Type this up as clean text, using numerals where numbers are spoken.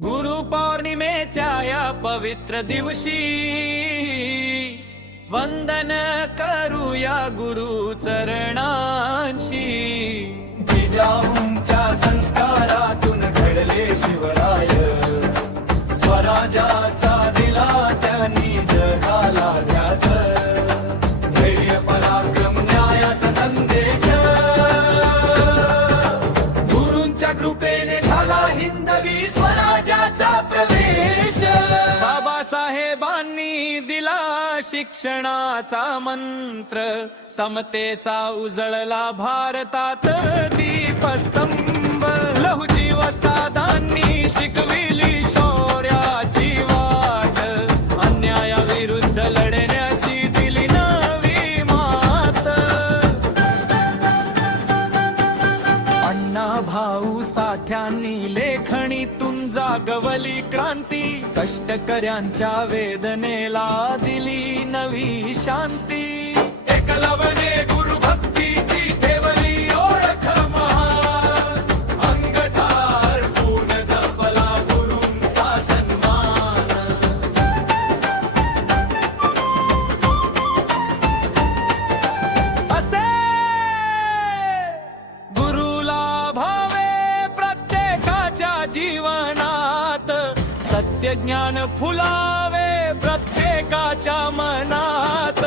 गुरुपौर्णिमेच्या या पवित्र दिवशी वंदन करूया गुरु चरणांशी। जिजाऊंच्या संस्कारातून घडले शिवराय, स्वराज्याचा दिला त्यांनी जगाला ध्यास। धैर्य पराक्रम न्यायाचा संदेश, गुरूंच्या कृपेने झाला हिंदवी स्वराज्याचा प्रवेश। बाबासाहेबांनी दिला शिक्षणाचा मंत्र, समतेचा उजळला भारतात दीपस्तंभ। लहुजी वस्तादांनी शिकविली शौर्याची वाट, अन्यायाविरुद्ध लढण्याची दिली नवी मात। अण्णा भाऊ साठ्यांनी लेखणीतून जागवली क्रांती, कष्टकऱ्यांच्या वेदनेला दिली नवी शांती। एकलवने गुरुभक्तीची ठेवली ओळख महान, अंगठार पूर्ण जपला गुरूंचा सन्मान। असे गुरुला भावे प्रत्येकाच्या जीवनात, सत्य ज्ञान फुलावे प्रत्येकाच्या मनात।